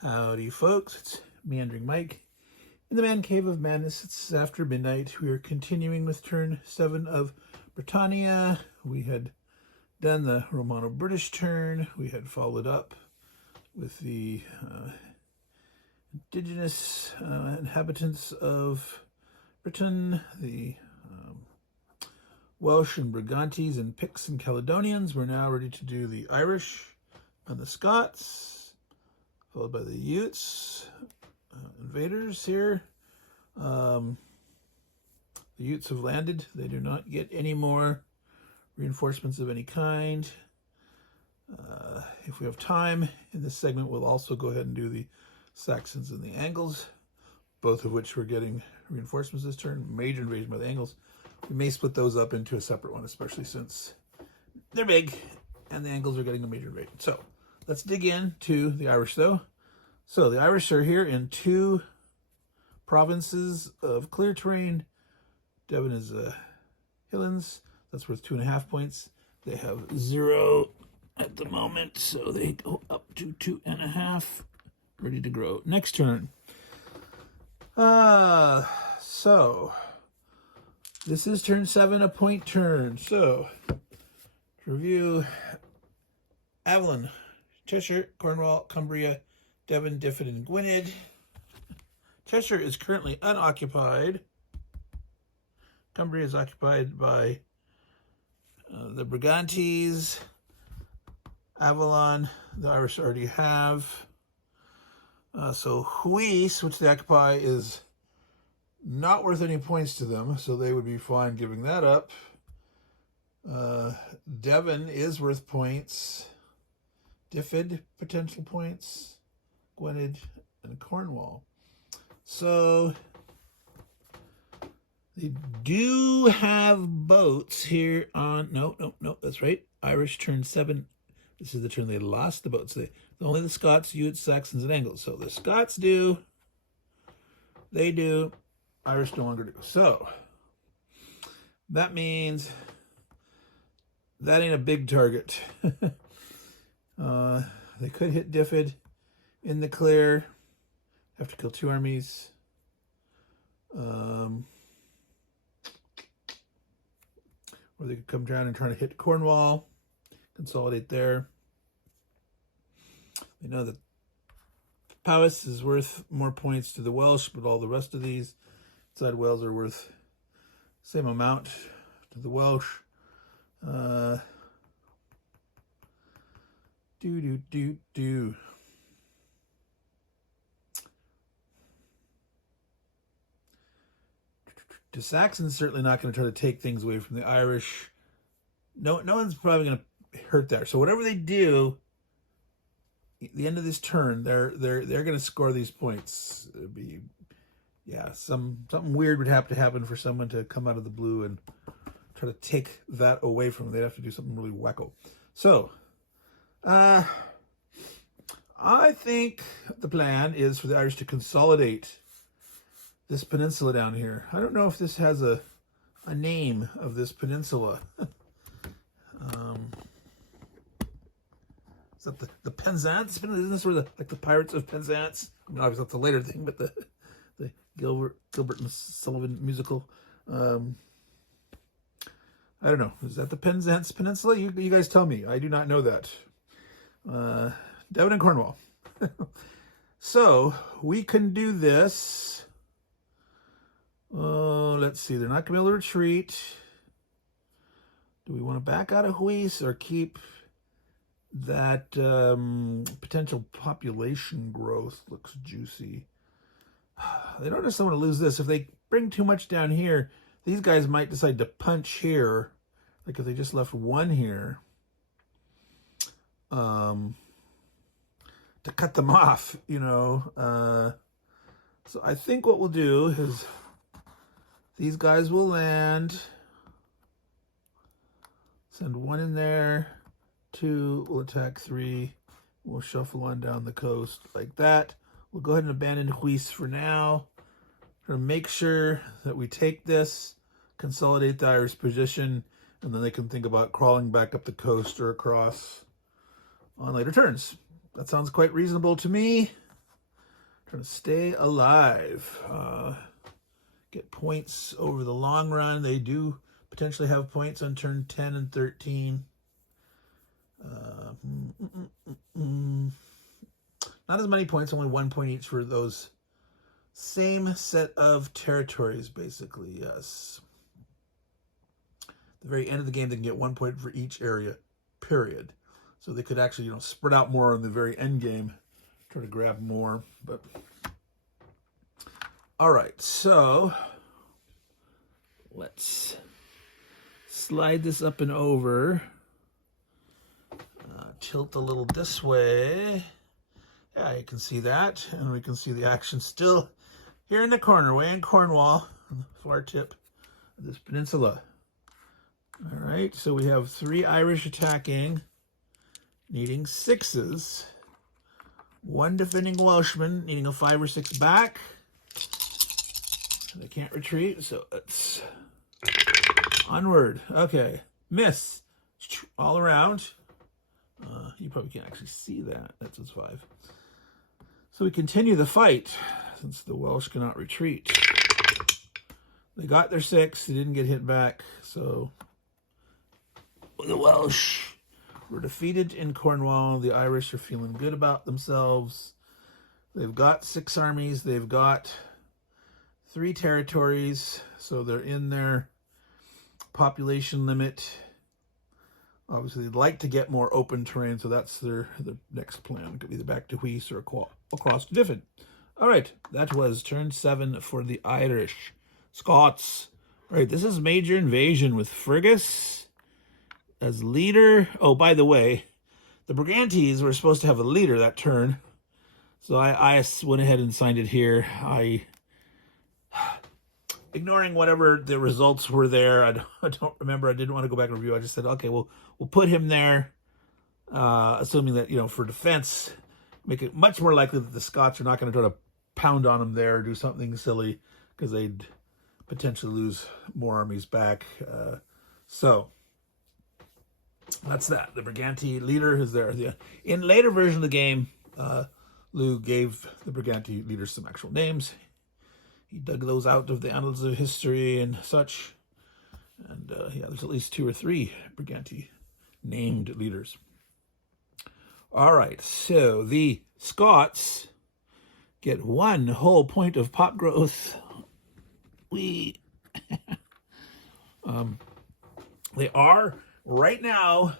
Howdy folks, it's Meandering Mike in the Man Cave of Madness. It's after midnight. We are continuing with turn 7 of Britannia. We had done the Romano-British turn. We had followed up with the indigenous inhabitants of Britain, the Welsh and Brigantes and Picts and Caledonians. We're now ready to do the Irish and the Scots, followed by the Jutes, invaders here. The Jutes have landed. They do not get any more reinforcements of any kind. If we have time in this segment, we'll also go ahead and do the Saxons and the Angles, both of which we're getting reinforcements this turn. Major invasion by the Angles. We may split those up into a separate one, especially since they're big and the Angles are getting the major invasion. So let's dig into the Irish, though. So the Irish are here in 2 provinces of clear terrain. Devon is Hilllands. That's worth 2.5 points. They have 0 at the moment, so they go up to 2.5. Ready to grow next turn. So this is turn 7, a point turn. So to review: Avalon, Cheshire, Cornwall, Cumbria, Devon, Diffin, and Gwynedd. Cheshire is currently unoccupied. Cumbria is occupied by the Brigantes. Avalon, the Irish already have. So Huis, which they occupy, is not worth any points to them, so they would be fine giving that up. Devon is worth points. Diffid, potential points. Gwynedd and Cornwall. So they do have boats here on... No, that's right. Irish turn 7. This is the turn they lost the boats. Only the Scots, Jutes, Saxons, and Angles. So the Scots do. They do. Irish no longer do. So that means that ain't a big target. They could hit Diffid in the clear. Have to kill 2 armies. Or they could come down and try to hit Cornwall. Consolidate there. They know that Powys is worth more points to the Welsh, but all the rest of these inside Wales are worth the same amount to the Welsh. The Saxons certainly not going to try to take things away from the Irish. No one's probably going to hurt there. So whatever they do, at the end of this turn, they're going to score these points. It'd be, yeah, something weird would have to happen for someone to come out of the blue and try to take that away from them. They'd have to do something really wacko. So, I think the plan is for the Irish to consolidate this peninsula down here. I don't know if this has a name of this peninsula. Is that the Penzance? Isn't this where like the Pirates of Penzance? I mean, obviously that's a later thing, but the Gilbert and Sullivan musical. I don't know. Is that the Penzance Peninsula? You guys tell me. I do not know that. Devon and Cornwall. So we can do this. Let's see. They're not going to be able to retreat. Do we want to back out of Huis or keep that potential population growth? Looks juicy. They don't necessarily want to lose this. If they bring too much down here, these guys might decide to punch here. Like if they just left 1 here. To cut them off, you know. So I think what we'll do is these guys will land. Send 1 in there. 2 will attack 3. We'll shuffle on down the coast like that. We'll go ahead and abandon Huis for now. We're going to make sure that we take this, consolidate the Irish position, and then they can think about crawling back up the coast or across on later turns. That sounds quite reasonable to me. Trying to stay alive. Get points over the long run. They do potentially have points on turn 10 and 13. Not as many points, only 1 point each for those same set of territories, basically, yes. At the very end of the game, they can get 1 point for each area, period. So they could actually, spread out more in the very end game, try to grab more. But all right, so let's slide this up and over. Tilt a little this way. Yeah, you can see that, and we can see the action still here in the corner, way in Cornwall, on the far tip of this peninsula. All right, so we have 3 Irish attacking, needing 6s. 1 defending Welshman, needing a 5 or 6 back. They can't retreat, so it's onward. Okay, miss all around. You probably can't actually see that. That's its 5. So we continue the fight, since the Welsh cannot retreat. They got their 6. They didn't get hit back, so the Welsh were defeated in Cornwall. The Irish are feeling good about themselves. They've got 6 armies. They've got 3 territories, so they're in their population limit. Obviously, they'd like to get more open terrain, so that's their next plan. It could be either back to Huis or across to Diffin. All right, that was turn 7 for the Irish. Scots. All right, this is Major Invasion with Fergus as leader. Oh, by the way, the Brigantes were supposed to have a leader that turn, so I went ahead and signed it here. Ignoring whatever the results were there, I don't remember. I didn't want to go back and review. I just said, okay, we'll put him there, assuming that, for defense, make it much more likely that the Scots are not going to try to pound on him there or do something silly, because they'd potentially lose more armies back. So that's that. The Brigante leader is there. In later version of the game, Lou gave the Brigante leaders some actual names. He dug those out of the annals of history and such. And yeah, there's at least 2 or 3 Brigante named leaders. All right, so the Scots get 1 whole point of pop growth. They are, right now,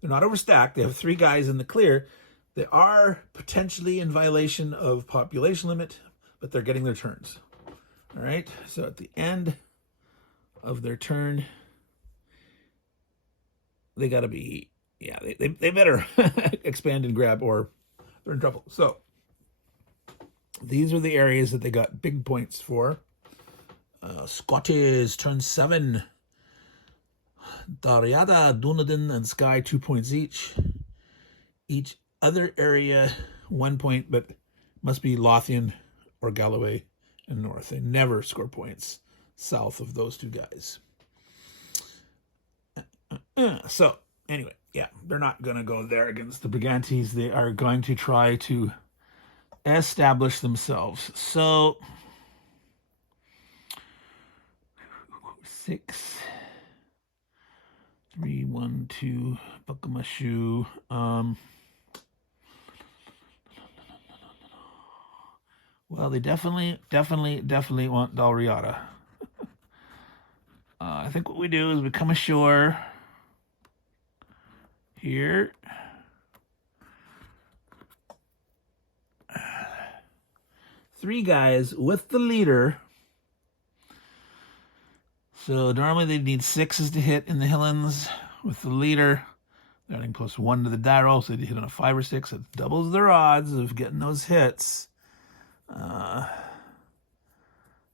they're not overstacked. They have 3 guys in the clear. They are potentially in violation of population limit, but they're getting their turns. All right, so at the end of their turn, they got to be, yeah, they better expand and grab or they're in trouble. So these are the areas that they got big points for. Scottish, turn 7. Dariada, Dunedin, and Skye, 2 points each. Each other area, 1 point, but must be Lothian or Galloway and north. They never score points south of those 2 guys. So, anyway, yeah, they're not going to go there against the Brigantes. They are going to try to establish themselves. So, 6, 3, 1, 2, buckle my shoe. Well, they definitely want Dalriada. I think what we do is we come ashore here. Three guys with the leader. So normally they need 6s to hit in the Hillins. With the leader, they're adding +1 to the die roll, so they hit on a 5 or 6. It doubles their odds of getting those hits.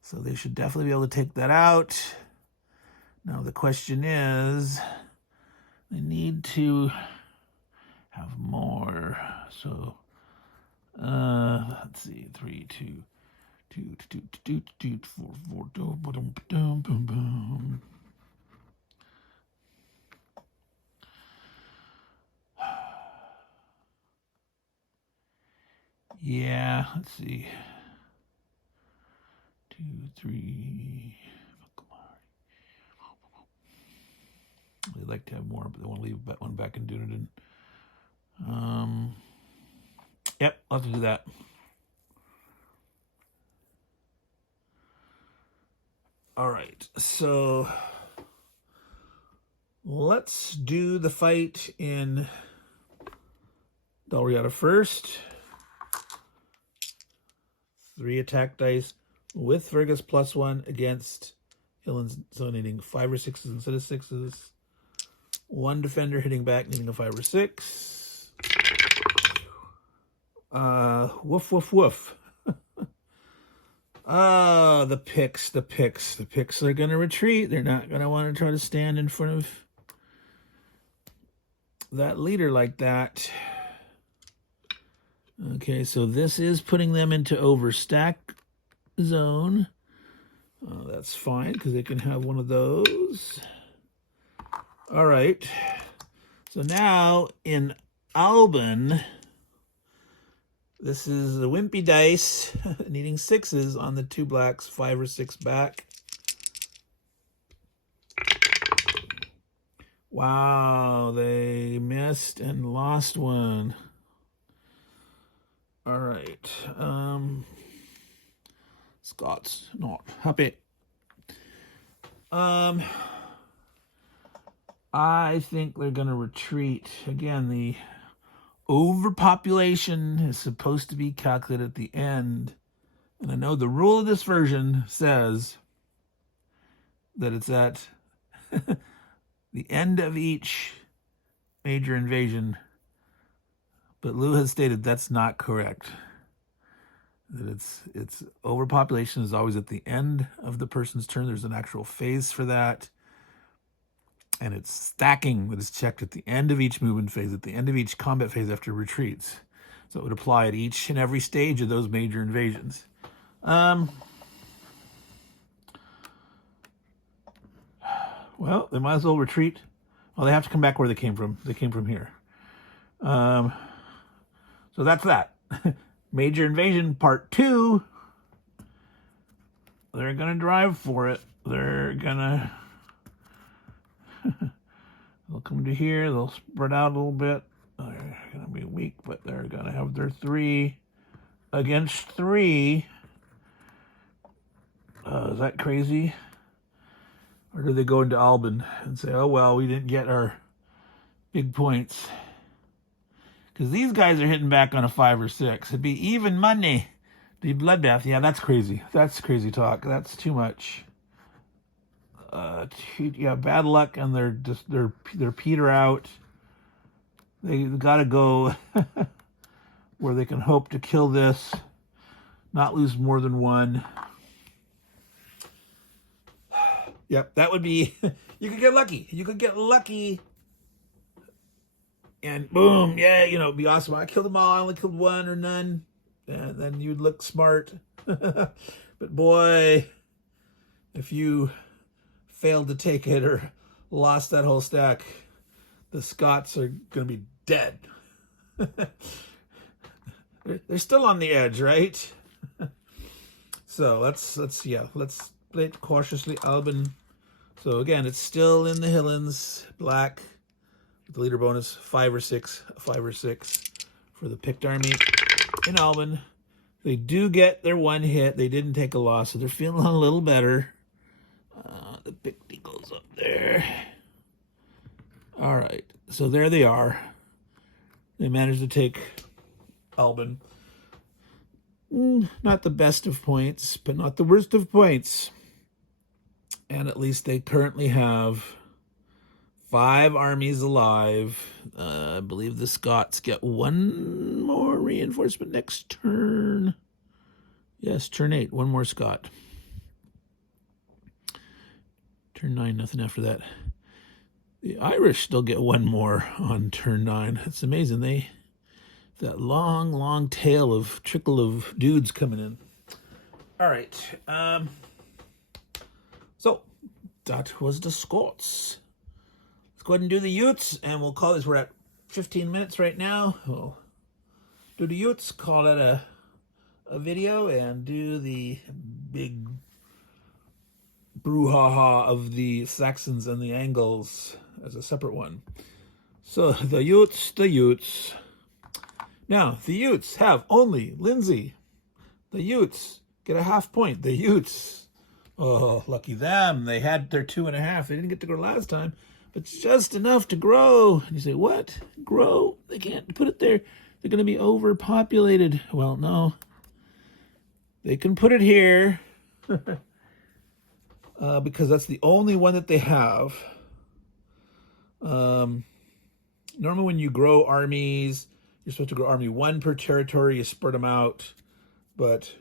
So they should definitely be able to take that out. Now the question is, they need to have more. So let's see, 3, 2, 2, 2, 2, 2, 4, 4, boom, boom, boom, boom. Yeah, let's see. 3. They'd like to have more, but they want to leave one back in Dunedin. Yep, I'll have to do that. All right, so let's do the fight in Dalriada first. 3 attack dice with Fergus +1 against Hillen's, so needing 5 or 6s instead of 6s. 1 defender hitting back, needing a 5 or 6. Woof, woof, woof. The picks. The picks are going to retreat. They're not going to want to try to stand in front of that leader like that. Okay, so this is putting them into overstack zone. That's fine, because they can have one of those. All right. So now in Alban, this is the wimpy dice, needing 6s on the 2 blacks, 5 or 6 back. Wow, they missed and lost one. All right. Scots not happy. I think they're going to retreat. Again, the overpopulation is supposed to be calculated at the end. And I know the rule of this version says that it's at the end of each major invasion. But Lou has stated that's not correct. That it's overpopulation is always at the end of the person's turn. There's an actual phase for that. And it's stacking that is checked at the end of each movement phase, at the end of each combat phase after retreats. So it would apply at each and every stage of those major invasions. Well, they might as well retreat. Well, they have to come back where they came from. They came from here. So that's that. Major Invasion Part 2. They're going to drive for it. They're going to... They'll come to here. They'll spread out a little bit. They're going to be weak, but they're going to have their 3 against 3. Is that crazy? Or do they go into Alban and say, oh, well, we didn't get our big points? Because these guys are hitting back on a 5 or 6. It'd be even money. The bloodbath. Yeah, that's crazy. That's crazy talk. That's too much. Yeah, bad luck, and they're peter out. They got to go where they can hope to kill this, not lose more than 1. Yep, that would be. You could get lucky. You could get lucky, and boom, yeah, it'd be awesome. I killed them all. I only killed 1 or none, and then you'd look smart. But boy, if you failed to take it or lost that whole stack, the Scots are going to be dead. They're still on the edge, right? So let's play it cautiously. Alban. So again, it's still in the Hillens, black, with the leader bonus, 5 or 6 for the picked army in Alban. They do get their 1 hit. They didn't take a loss, so they're feeling a little better. The picty goes up there. All right, so there they are. They managed to take Alban. Not the best of points, but not the worst of points. And at least they currently have 5 armies alive. I believe the Scots get 1 more reinforcement next turn. Yes, turn 8, 1 more Scot. Turn 9, nothing after that. The Irish still get 1 more on turn 9. It's amazing. That long tail of trickle of dudes coming in. All right. So that was the Scots. Let's go ahead and do the Jutes, and we'll call this. We're at 15 minutes right now. We'll do the Jutes, call it a video, and do the big brouhaha of the Saxons and the Angles as a separate one. So the Utes. Now, the Utes have only Lindsay. The Utes get a half point. The Utes, oh, lucky them. They had their 2.5. They didn't get to grow last time, but it's just enough to grow. And you say, what? Grow? They can't put it there. They're going to be overpopulated. Well, no. They can put it here because that's the only one that they have. Normally when you grow armies, you're supposed to grow army 1 per territory. You spread them out. But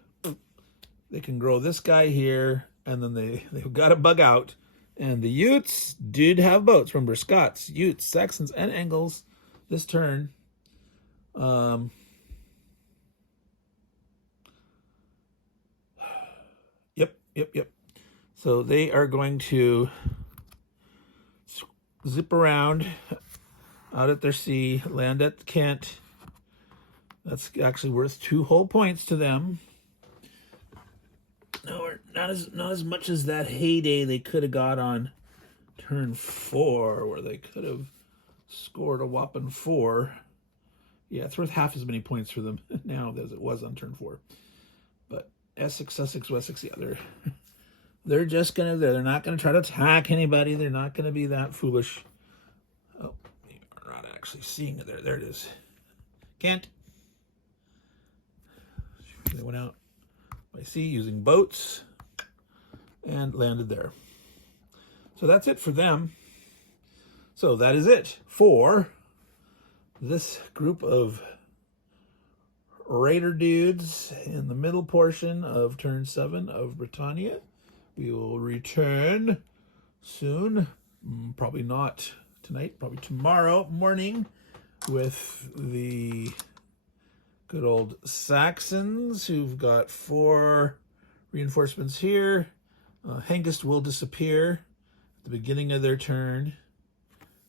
they can grow this guy here, and then they've got to bug out. And the Utes did have boats. Remember, Scots, Jutes, Saxons, and Angles this turn. Yep. So they are going to zip around out at their sea, land at Kent. That's actually worth 2 whole points to them. No, not as much as that heyday they could have got on turn 4, where they could have scored a whopping 4. Yeah, it's worth half as many points for them now as it was on turn 4. But Essex, Sussex, Wessex, yeah, they're just they're not gonna try to attack anybody. They're not gonna be that foolish. Oh, you're not actually seeing it there. There it is. Kent. They went out by sea using boats and landed there. So that's it for them. So that is it for this group of raider dudes in the middle portion of turn 7 of Britannia. We will return soon, probably not tonight, probably tomorrow morning, with the good old Saxons, who've got 4 reinforcements here. Hengist will disappear at the beginning of their turn.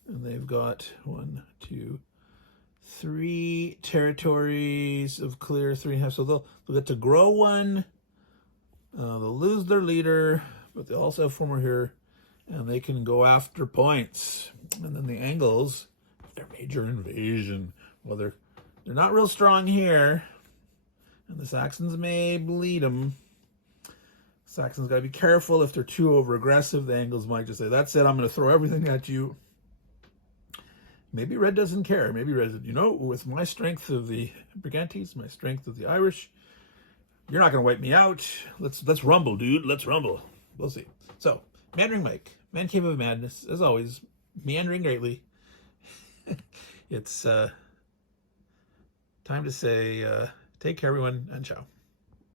And they've got 1, 2, 3 territories of clear, 3.5. So they'll get to grow 1. They'll lose their leader, but they also have 4 more here. And they can go after points. And then the Angles, their major invasion. Well, they're not real strong here, and the Saxons may bleed them. Saxons got to be careful if they're too over-aggressive. The Angles might just say, that's it, I'm going to throw everything at you. Maybe Red doesn't care. Maybe Red said, with my strength of the Brigantes, my strength of the Irish, you're not going to wipe me out. Let's rumble, dude. Let's rumble. We'll see. So, Meandering Mike, Man Cave of Madness, as always, meandering greatly. It's time to say take care, everyone, and ciao.